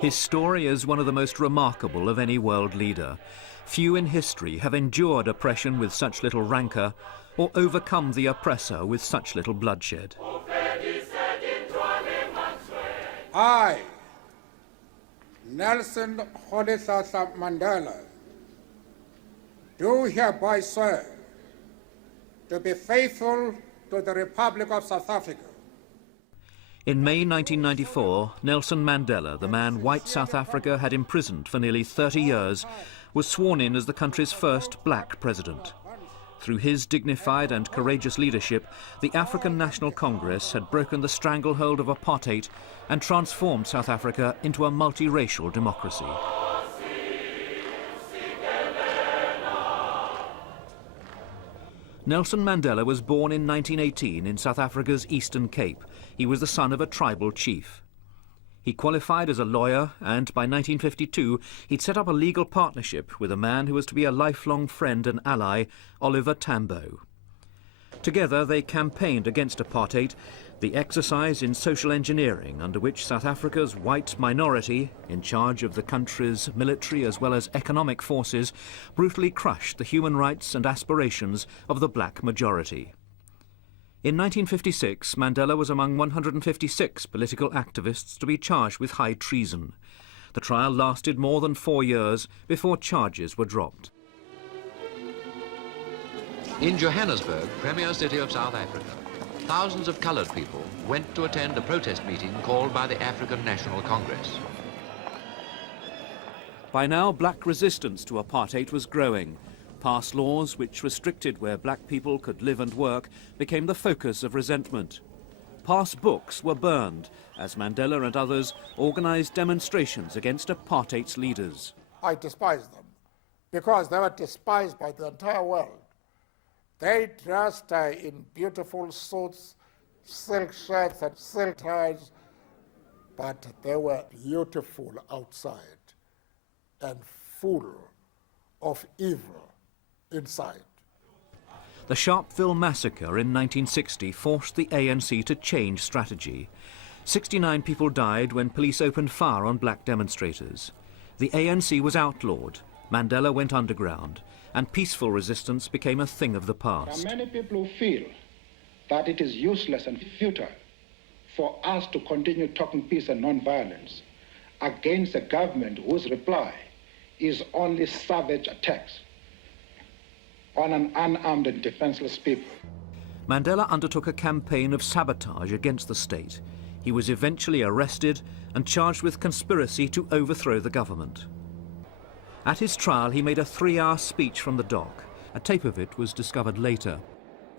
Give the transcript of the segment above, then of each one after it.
His story is one of the most remarkable of any world leader. Few in history have endured oppression with such little rancour or overcome the oppressor with such little bloodshed. I, Nelson Rolihlahla Mandela, do hereby swear to be faithful to the Republic of South Africa. In May 1994, Nelson Mandela, the man white South Africa had imprisoned for nearly 30 years, was sworn in as the country's first black president. Through his dignified and courageous leadership, the African National Congress had broken the stranglehold of apartheid and transformed South Africa into a multiracial democracy. Nelson Mandela was born in 1918 in South Africa's Eastern Cape. He was the son of a tribal chief. He qualified as a lawyer, and by 1952 he'd set up a legal partnership with a man who was to be a lifelong friend and ally, Oliver Tambo. Together they campaigned against apartheid, the exercise in social engineering under which South Africa's white minority, in charge of the country's military as well as economic forces, brutally crushed the human rights and aspirations of the black majority. In 1956, Mandela was among 156 political activists to be charged with high treason. The trial lasted more than 4 years before charges were dropped. In Johannesburg, premier city of South Africa, thousands of coloured people went to attend a protest meeting called by the African National Congress. By now, black resistance to apartheid was growing. Past laws which restricted where black people could live and work became the focus of resentment. Past books were burned as Mandela and others organised demonstrations against apartheid's leaders. I despise them because they were despised by the entire world. They dressed in beautiful suits, silk shirts and silk ties, but they were beautiful outside and full of evil inside. The Sharpeville massacre in 1960 forced the ANC to change strategy. 69 people died when police opened fire on black demonstrators. The ANC was outlawed, Mandela went underground, and peaceful resistance became a thing of the past. There are many people who feel that it is useless and futile for us to continue talking peace and non-violence against a government whose reply is only savage attacks on an unarmed and defenseless people. Mandela undertook a campaign of sabotage against the state. He was eventually arrested and charged with conspiracy to overthrow the government. At his trial, he made a 3-hour speech from the dock. A tape of it was discovered later.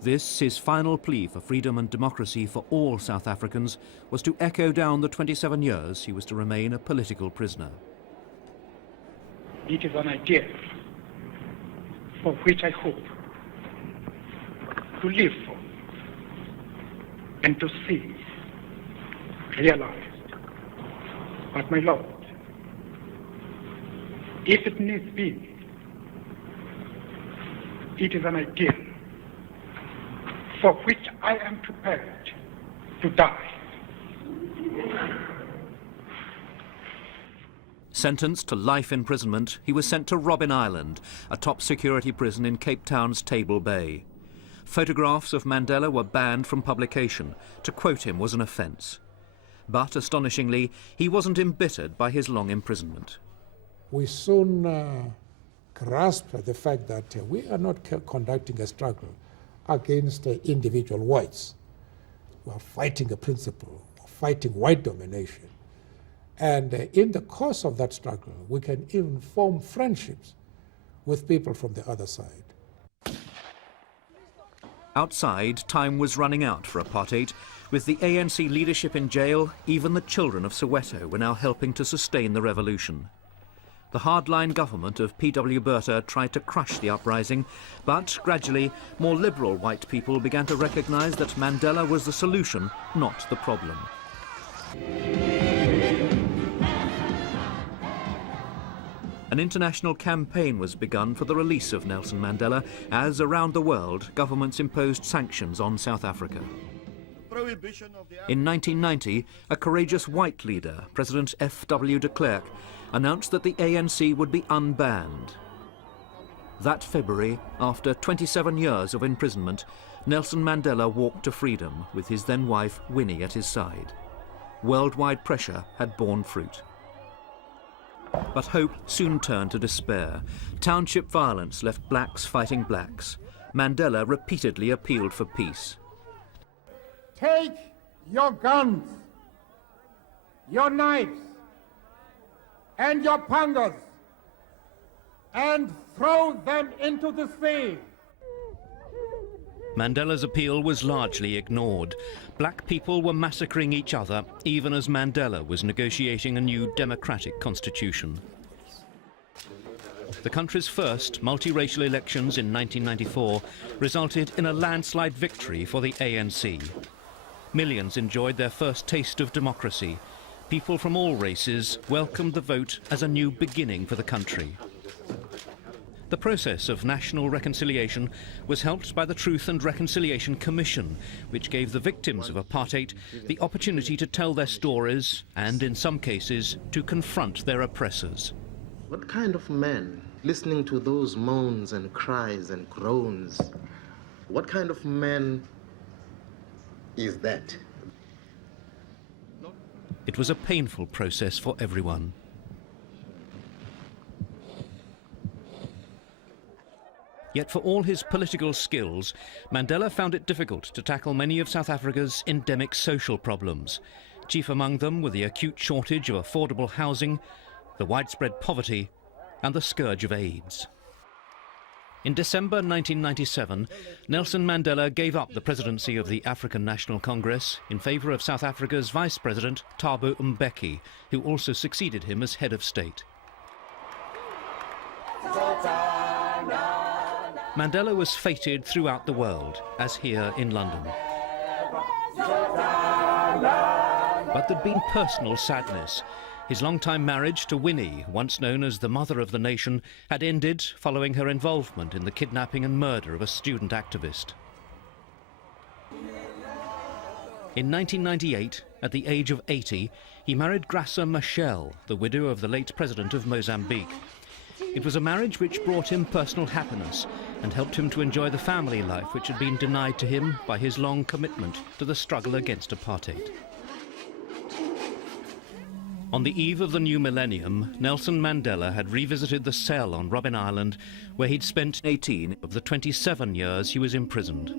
This, his final plea for freedom and democracy for all South Africans, was to echo down the 27 years he was to remain a political prisoner. It is an idea for which I hope to live for and to see realized. But my Lord, if it needs be, it is an idea for which I am prepared to die. Sentenced to life imprisonment, he was sent to Robben Island, a top security prison in Cape Town's Table Bay. Photographs of Mandela were banned from publication. To quote him was an offence. But, astonishingly, he wasn't embittered by his long imprisonment. We soon grasped the fact that we are not conducting a struggle against individual whites. We are fighting a principle, fighting white domination. And in the course of that struggle, we can even form friendships with people from the other side. Outside, time was running out for apartheid. With the ANC leadership in jail, even the children of Soweto were now helping to sustain the revolution. The hardline government of P.W. Botha tried to crush the uprising, but gradually, more liberal white people began to recognise that Mandela was the solution, not the problem. An international campaign was begun for the release of Nelson Mandela as, around the world, governments imposed sanctions on South Africa. In 1990, a courageous white leader, President F.W. de Klerk, announced that the ANC would be unbanned. That February, after 27 years of imprisonment, Nelson Mandela walked to freedom with his then wife Winnie at his side. Worldwide pressure had borne fruit. But hope soon turned to despair. Township violence left blacks fighting blacks. Mandela repeatedly appealed for peace. Take your guns, your knives, and your pangas, and throw them into the sea. Mandela's appeal was largely ignored. Black people were massacring each other, even as Mandela was negotiating a new democratic constitution. The country's first multiracial elections in 1994 resulted in a landslide victory for the ANC. Millions enjoyed their first taste of democracy. People from all races welcomed the vote as a new beginning for the country. The process of national reconciliation was helped by the Truth and Reconciliation Commission, which gave the victims of apartheid the opportunity to tell their stories and, in some cases, to confront their oppressors. What kind of man, listening to those moans and cries and groans, what kind of man is that? It was a painful process for everyone. Yet for all his political skills, Mandela found it difficult to tackle many of South Africa's endemic social problems. Chief among them were the acute shortage of affordable housing, the widespread poverty, and the scourge of AIDS. In December 1997, Nelson Mandela gave up the presidency of the African National Congress in favour of South Africa's Vice President Thabo Mbeki, who also succeeded him as head of state. Mandela was feted throughout the world, as here in London. But there'd been personal sadness. His long-time marriage to Winnie, once known as the mother of the nation, had ended following her involvement in the kidnapping and murder of a student activist. In 1998, at the age of 80, he married Graça Machel, the widow of the late president of Mozambique. It was a marriage which brought him personal happiness and helped him to enjoy the family life which had been denied to him by his long commitment to the struggle against apartheid. On the eve of the new millennium, Nelson Mandela had revisited the cell on Robben Island where he'd spent 18 of the 27 years he was imprisoned.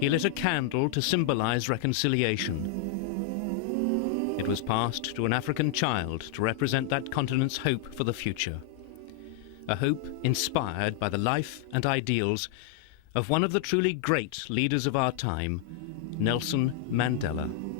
He lit a candle to symbolise reconciliation. It was passed to an African child to represent that continent's hope for the future. A hope inspired by the life and ideals of one of the truly great leaders of our time, Nelson Mandela.